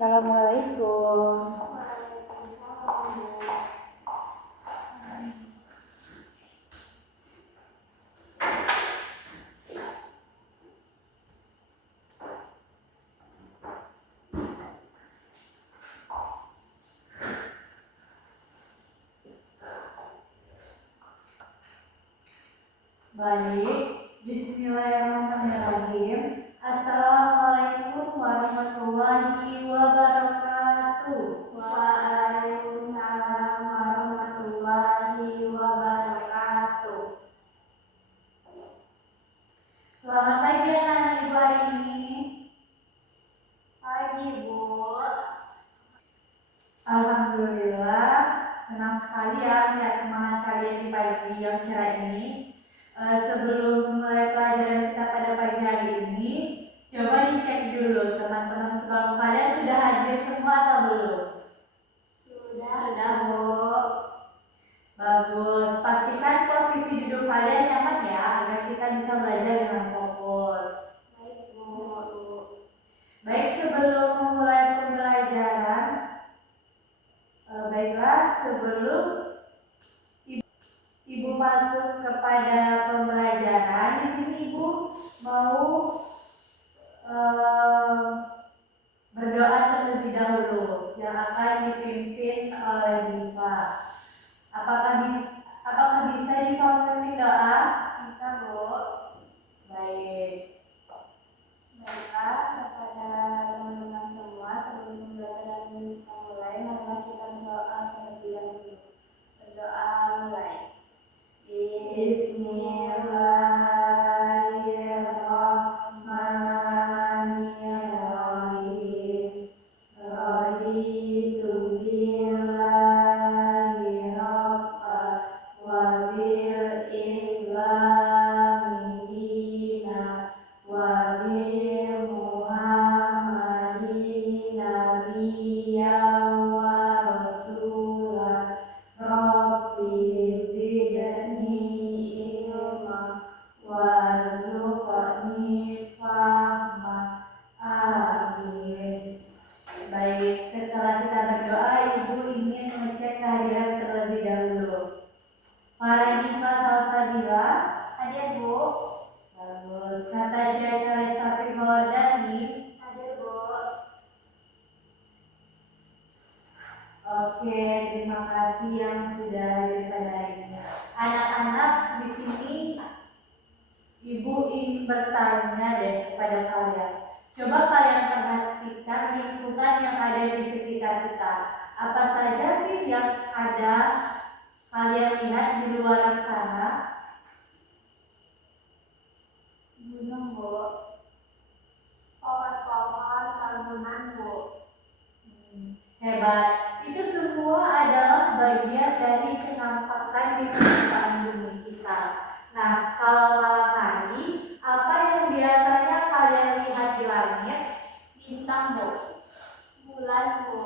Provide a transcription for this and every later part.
Assalamualaikum. Baik, bismillahirrahmanirrahim. Assalamualaikum warahmatullahi wabarakatuh. Waalaikumsalam warahmatullahi wabarakatuh. Selamat pagi anak-anak ibu hari ini. Pagi, Bu. Alhamdulillah, senang sekali ya melihat semangat kalian di pagi yang cerah ini. Sebelum mulai pelajaran kita pada pagi hari ini, coba dicek dulu teman-teman sebelum kalian sudah hadir semua atau belum? Sudah, Bu. Bagus, pastikan posisi duduk kalian nyaman ya agar kita bisa belajar dengan fokus. Baik, Bu. Baik, sebelum memulai pembelajaran, sebelum Ibu masuk kepada pembelajaran, di sini Ibu mau berdoa terlebih dahulu yang akan dipimpin oleh Diva. Apakah bisa Diva memimpin doa? Bisa, Bu. Baik. Baiklah, kepada teman-teman semua, sebelum pembelajaran kita mulai, marilah kita berdoa terlebih dahulu. Berdoa mulai. Bismillahirrahmanirrahim. Raditu billahi rabba wa bil islami dina wa bi Muhammadin nabiyyan wa rasulah. Rabbi zidni ilma warzuqni fahma. Amin. Baik, setelah kita berdoa, Ibu ingin mengecek kehadiran terlebih dahulu. Farhanifah Salsabila, Hadir, Bu. bagus. Natasha Kalista Prihordani, Hadir, Bu. oke, terima kasih yang sudah hadir pada hari ini. Anak-anak di sini, Ibu ingin bertanya deh kepada kalian. Coba kalian perhatikan lingkungan yang ada di sekitar kita. Apa saja sih yang ada kalian lihat di luar sana? Gunung, Bu. Pohon-pohon bangunan, Bu. Hebat. Itu semua adalah bagian dari penampakan di permukaan bumi kita. Nah, kalau malam hari, apa yang biasanya kalian lihat di langit? Bintang, Bu. Bulan, Bu.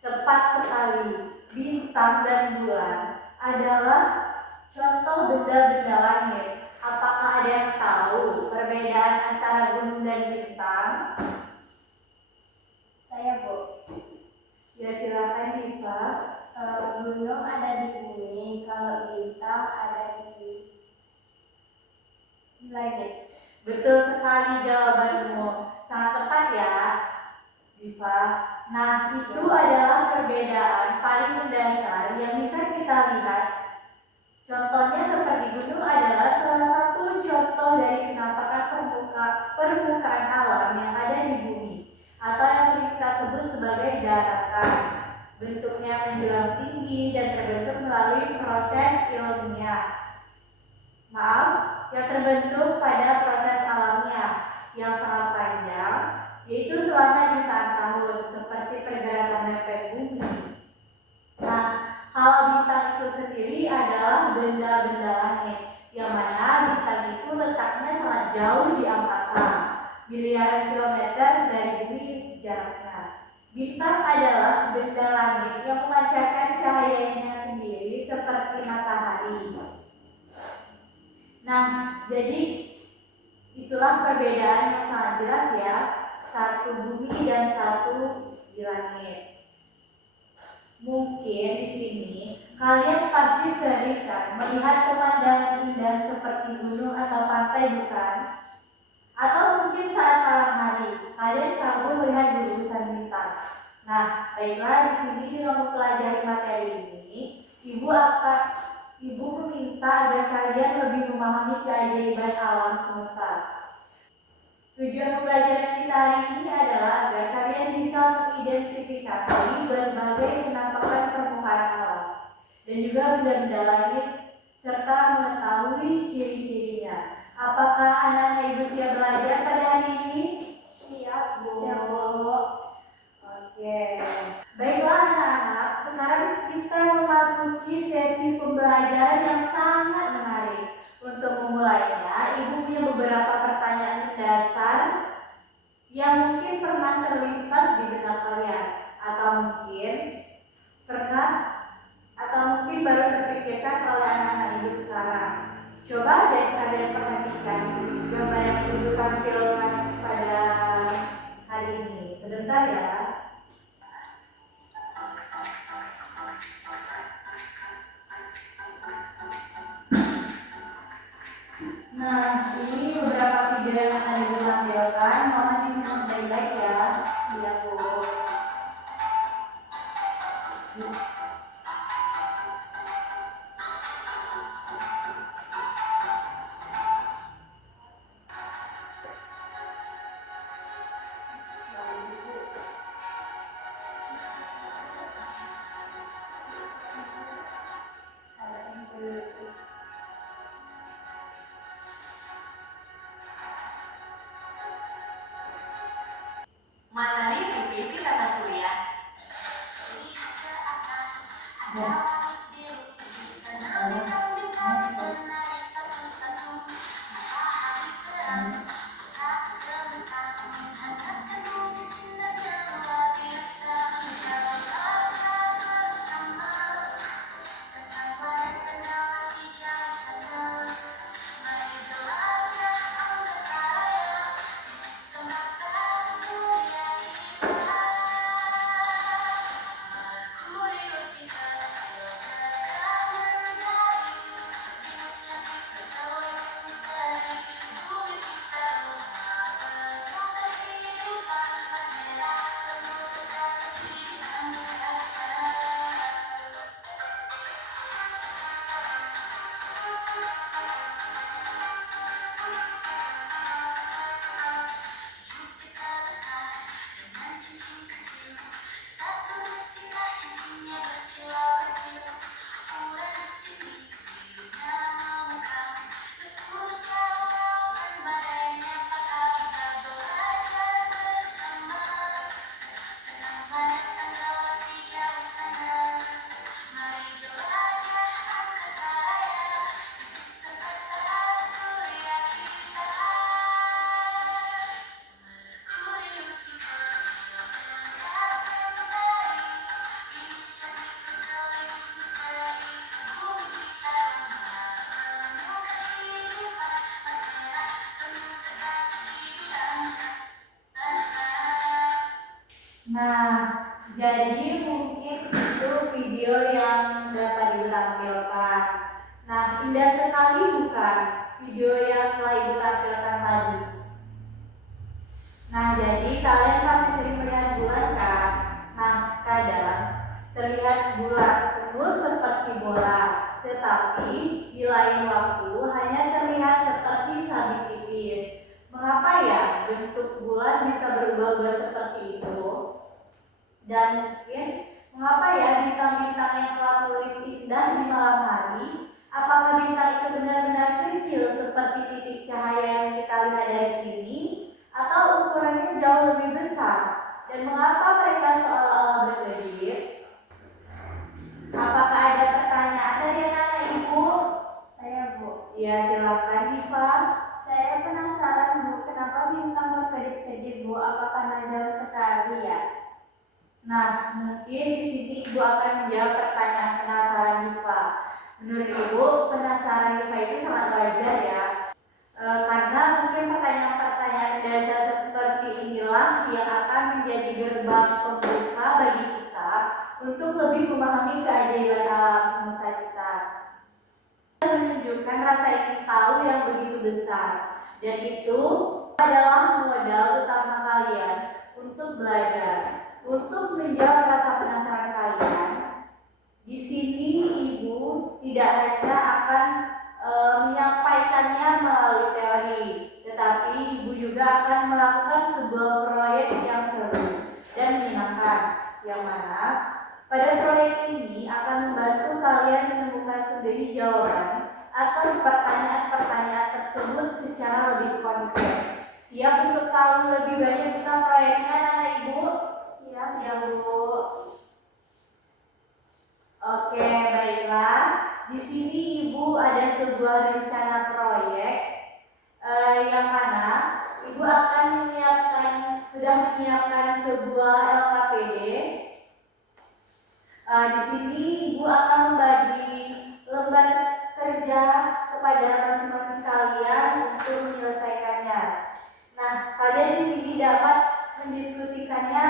Tepat sekali. Bintang dan bulan adalah contoh benda-benda langit. Apakah ada yang tahu perbedaan antara gunung dan bintang? Saya, Bu. Ya, silakan Diva. Kalau gunung ada di bumi, kalau bintang ada di langit. Betul sekali jawabanmu. Sangat tepat ya, Diva. Nah, itu adalah perbedaan paling mendasar yang bisa kita lihat. Contohnya seperti gunung adalah salah satu contoh dari penampakan permukaan alam yang ada di bumi, atau yang sering kita sebut sebagai daratan. Bentuknya menjulang tinggi dan terbentuk melalui proses ilmiah. Yang terbentuk pada proses alamiah yang sangat panjang, yaitu selama jutaan tahun, seperti pergerakan lempeng bumi. Nah, kalau bintang itu sendiri adalah benda-benda langit, yang mana bintang itu letaknya sangat jauh di angkasa, miliaran kilometer dari bumi jaraknya. Bintang adalah benda langit yang memancarkan cahayanya sendiri seperti matahari. Nah, jadi itulah perbedaan yang sangat jelas ya, satu bumi dan satu di Mungkin di sini kalian pasti sering kan melihat pemandangan indah seperti gunung atau pantai, bukan? Atau mungkin saat malam hari kalian kagum melihat gugusan bintang. Nah, baiklah, di sini dengan mempelajari materi ini, ibu meminta agar kalian lebih memahami keajaiban alam semesta. Tujuan pembelajaran kita hari ini adalah agar kalian bisa mengidentifikasi berbagai penampakan permukaan alam dan juga benda-benda langit serta mengetahui ciri-cirinya. Apakah anak-anak ibu siap belajar pada hari ini? Siap, Bu. Siap, Bu. Oke. Baiklah anak-anak, sekarang kita memasuki sesi pembelajaran yang sangat menarik. Untuk memulainya, ibu punya beberapa pertanyaan dasar yang mungkin pernah terlintas di benak kalian, atau mungkin baru terpikirkan oleh anak-anak ibu sekarang. Coba deh kalian perhatikan gambar yang ibu tampilkan pada hari ini. Sebentar ya. Nah, ini beberapa video yang akan ibu tampilkan. Mohon disimak baik-baik ya. Iya, Bu. Matahari terbit di tata surya. Lihat ke atas, ada langit biru di sana, bintang-bintang menari satu-satu. Matahari terang, pusat semesta, menghangatkan bumi sinarnya luar biasa. Kalau baca bersama tentang planet dan galaksi jauh sana, mari jelajah angkasa raya di sistem tata surya kita. Merkurius kita segera menari, Venus cantik bersolek misteri, bumi kita rumah penuh kehidupan, Mars merah penuh teka-teki angkasa. Jupiter besar dengan cincin kecil, Saturnus singgah cincinnya berkilau-kilau. Uranus tinggi, birunya memukam, Neptunus jauh lautan, badainya pakal. Kita belajar bersama tentang planet dan galaksi jauh sana. Mari jelajah angkasa raya di sistem tata surya kita. Merkurius kita segera menari, Venus cantik bersolek misteri, bumi kita rumah penuh kehidupan, Mars merah penuh teka-teki angkasa. Nah, jadi mungkin itu video yang dapat ditampilkan. Nah, indah sekali bukan video yang telah ibu tampilkan tadi? Nah, jadi kalian pasti sering melihat bulan kan? Nah, kadang terlihat bulan penuh seperti bola, tetapi di lain waktu hanya terlihat seperti sabit tipis. Mengapa ya bentuk bulan bisa berubah-ubah seperti itu? Dan mungkin mengapa ya bintang-bintang yang telah melip indah di malam hari, apakah bintang itu benar-benar kecil seperti titik cahaya yang kita lihat dari sini, atau ukurannya jauh lebih besar? Dan mengapa mereka seolah-olah berkedip? Apakah ada pertanyaan dari anak ibu? Saya, Bu. Ya, silakan Diva. Saya penasaran, Bu, kenapa bintang berkedip-kedip, Bu? Apa karena jauh sekali ya? Nah, mungkin di sini ibu akan menjawab pertanyaan penasaran Diva. Menurut ibu, penasaran Diva itu sangat wajar ya. Karena mungkin pertanyaan-pertanyaan dasar seperti inilah yang akan menjadi gerbang pembuka bagi kita untuk lebih memahami keajaiban alam semesta kita. Menunjukkan rasa ingin tahu yang begitu besar, dan itu adalah modal utama kalian untuk belajar, untuk menjawab rasa penasaran kalian. Di sini ibu tidak hanya akan menyampaikannya melalui teori, tetapi ibu juga akan melakukan sebuah proyek yang seru dan menyenangkan, yang mana pada proyek ini akan membantu kalian menemukan sendiri jawaban atas pertanyaan-pertanyaan tersebut secara lebih konkret. Siap untuk tahu lebih banyak tentang proyeknya, anak ibu? Siap ya Bu. Oke, baiklah. Di sini ibu ada sebuah rencana proyek yang mana ibu akan sudah menyiapkan sebuah LKPD. Di sini ibu akan membagi lembar kerja kepada masing-masing kalian untuk menyelesaikannya. Nah, kalian di sini dapat mendiskusikannya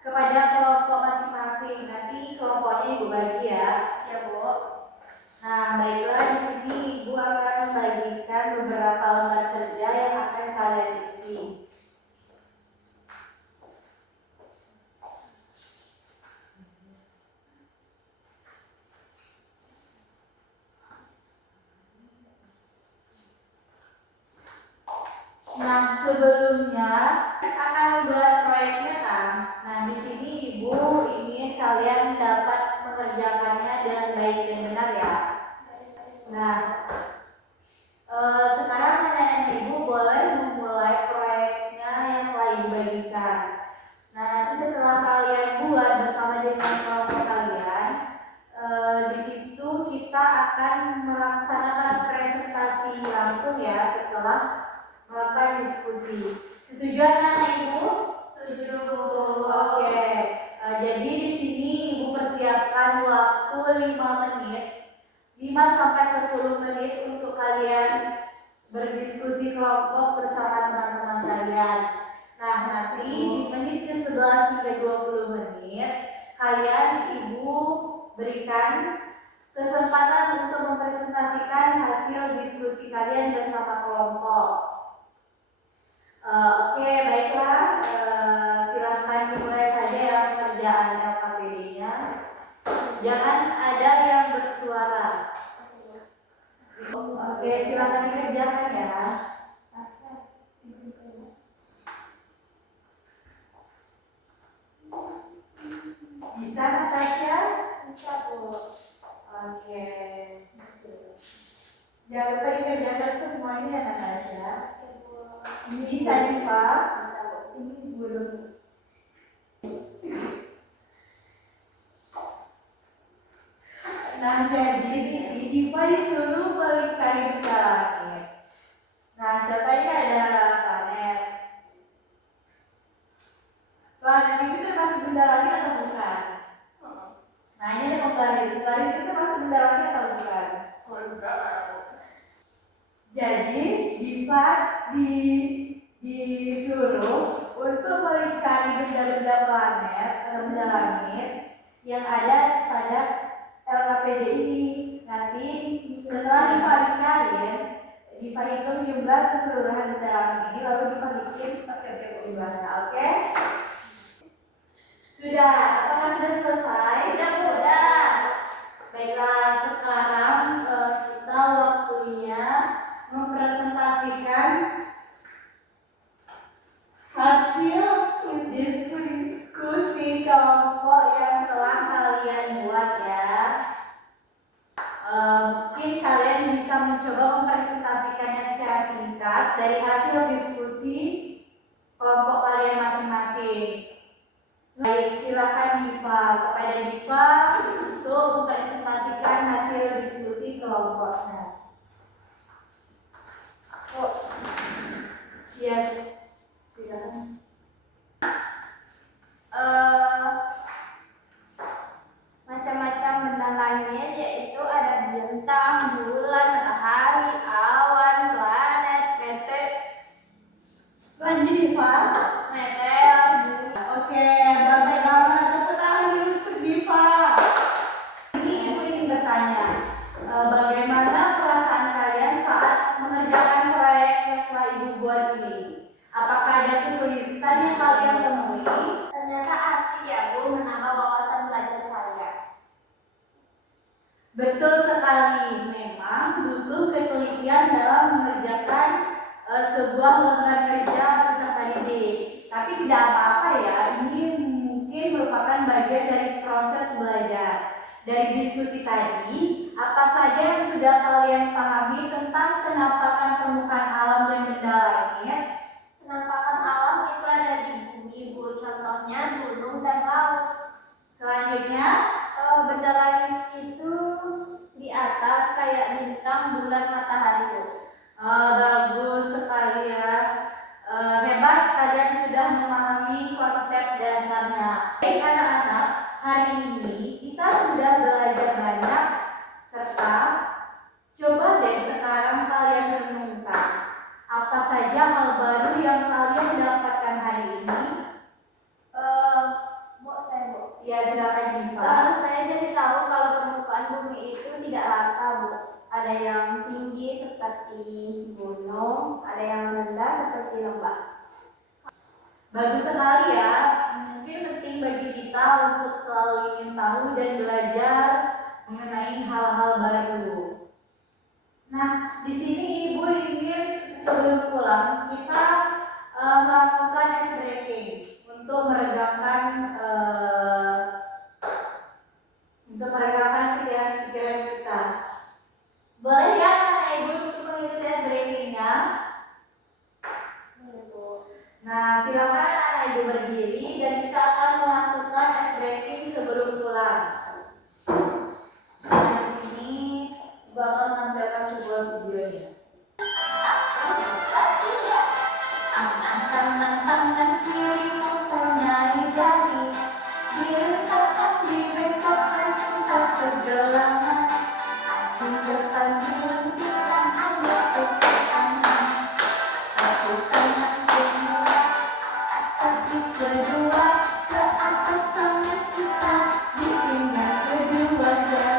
kepada kelompok masing-masing. Nanti kelompoknya ibu bagi ya. Ya Bu. Nah, baiklah, di sini ibu akan membagikan beberapa lembar kerja yang akan kalian isi. Nah, sebelumnya akan membuat proyeknya kan. Nah, di sini ibu ingin kalian dapat mengerjakannya dengan baik dan benar ya. Nah, sekarang anak-anak ibu boleh memulai proyeknya yang telah dibagikan. Nah, nanti setelah kalian buat bersama dengan kelompok kalian, di situ kita akan melaksanakan presentasi langsung ya setelah melakukan diskusi. Setuju anak-anak ibu? Setuju Bu. Oke. Jadi di sini ibu persiapkan waktu 5 menit, 5 sampai 10 menit untuk kalian berdiskusi kelompok bersama teman-teman kalian. Nah, nanti di menit ke-11 hingga 20 menit kalian ibu berikan kesempatan untuk mempresentasikan hasil diskusi kalian bersama kelompok. Oke, baiklah. Silahkan dimulai saja ya pekerjaan LKPD-nya. Jangan ada yang bersuara. Oke, silahkan dikerjakan ya. Bisa, Natasha? Bisa Bu. Oke. Jangan lupa dikerjakan semuanya ya, Natasha. Bisa nih Pak. Bisa Bu. Ini belum. Nah, jadi Diva disuruh melingkari benda langit. Nah, contohnya ada planet. Planet itu termasuk benda langit atau bukan? Nah, ini ada pembaris. Pembaris itu termasuk benda langit atau bukan? Jadi Diva disuruh untuk melingkari benda-benda planet atau benda langit yang ada pada LKPD ini. Nanti setelah Diva lingkarin, Diva hitung jumlah keseluruhan benda langit ini, lalu Diva bikin pekerja jumlahnya. Oke? Sudah? Apakah sudah selesai? Sudah Bu. Sudah. Baiklah, sekarang kita waktunya mempresentasikan hasil diskusi kelompok yang telah kalian buat ya. Mungkin kalian bisa mencoba mempresentasikannya secara singkat dari hasil diskusi kelompok kalian masing-masing. Baik, silakan Diva. Kepada Diva untuk mempresentasikan hasil diskusi kelompoknya. Yes, silakan. Macam-macam benda langit yaitu ada bintang, bulan, matahari, awan, planet, Lanjut Diva. meteor, bumi. Oke, bagaimana tepuk tangan dulu untuk Diva. bagian dari proses belajar. Dari diskusi tadi, apa saja yang sudah kalian pahami tentang penampakan permukaan alam dan benda langit? Penampakan alam itu ada di bumi, Bu. Contohnya gunung dan laut. Selanjutnya, Benda langit itu di atas kayak bintang, bulan, matahari, Bu. bagus sekali ya. Hebat kalian sudah memahami konsep dasarnya. Baik anak-anak, hari ini kita sudah belajar banyak serta coba deh sekarang kalian renungkan apa saja hal baru yang kalian dapatkan hari ini. Bu, saya Bu. Ya, silakan Diva. Saya jadi tahu kalau permukaan bumi itu tidak rata, Bu. Ada yang tinggi seperti gunung, ada yang rendah seperti lembah. Bagus sekali ya. Mungkin penting bagi kita untuk selalu ingin tahu dan belajar mengenai hal-hal baru. Nah, di sini Ibu ingin sebelum pulang kita melakukan ice breaking untuk meregangkan pikiran-pikiran kita. Boleh ya Kak Ibu untuk mengikuti ice breakingnya? Nah, silakan anak ibu berdiri dan kita akan melakukan ice breaking sebelum pulang. Nah, di sini bakal menampilkan sebuah videonya. Tangan kirimu punyai jari, diletakkan di bengkokan tempat pergelangan. Acungkan guntingan anda ke kanan, lakukan semula kaki kedua ke atas tangan kita, bikin yang kedua dan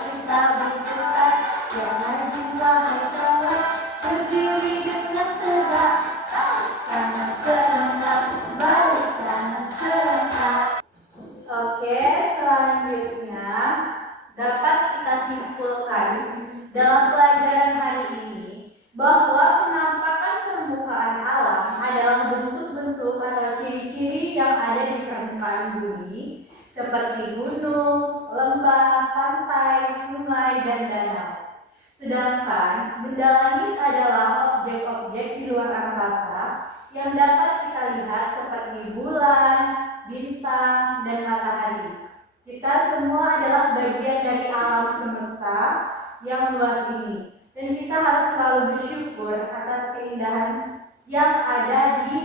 kita butuhkan jangan juga bergerak, berdiri dengan tegak, kanan serentak, balik kanan serentak. Oke, selanjutnya dapat kita simpulkan dalam pelajaran hari ini bahwa penampakan permukaan alam adalah bentuk-bentuk atau ciri-ciri yang ada di permukaan bumi seperti gunung, lembah, pantai, sungai, dan danau. Sedangkan benda langit adalah objek-objek di luar angkasa yang dapat kita lihat seperti bulan, bintang, dan matahari. Kita semua adalah bagian dari alam semesta yang luas ini. Dan kita harus selalu bersyukur atas keindahan yang ada di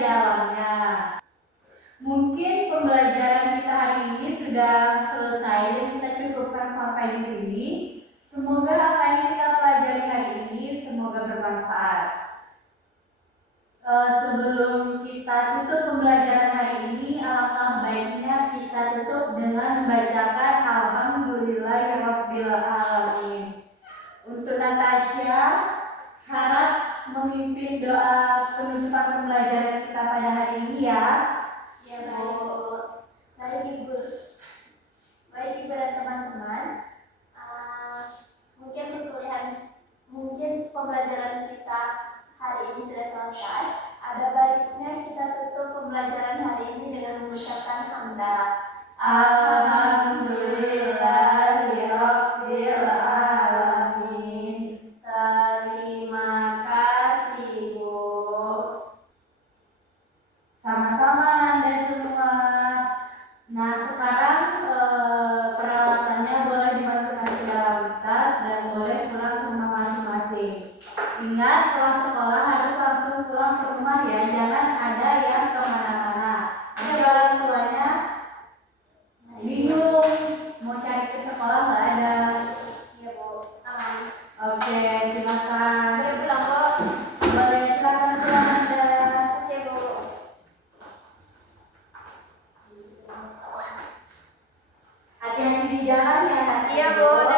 dalamnya. Mungkin pembelajaran kita hari ini sudah selesai dan kita cukupkan sampai di sini. Semoga apa yang kita pelajari hari ini semoga bermanfaat. Sebelum kita tutup pembelajaran hari ini, alangkah baiknya kita tutup dengan membacakan Alhamdulillahirabbil alamin. Untuk Natasha, harap memimpin doa penutupan pembelajaran kita pada hari ini ya. Ya, baik, Bu. Baik, Ibu. Baik, Ibu dan teman-teman. Mungkin pembelajaran kita hari ini sudah selesai. Ada baiknya kita tutup pembelajaran hari ini dengan mengucapkan hamdalah. Alhamdulillahirabbil alamin. Terima kasih, Bu. Sama-sama Anda semua. Nah, sekarang peralatannya boleh dimasukkan ke dalam tas dan boleh pulang ke rumah masing-masing. Ingat, setelah sekolah harus langsung pulang ke rumah ya, jangan ada yang kemana-mana. Nanti orang tuanya bingung mau cari ke sekolah nggak ada. Ya, Bu. Aman. Oke, silakan. Boleh pulang, Bu? Boleh, silakan pulang Anda. Oke, Bu. Hati-hati di jalan ya. Iya, Bu.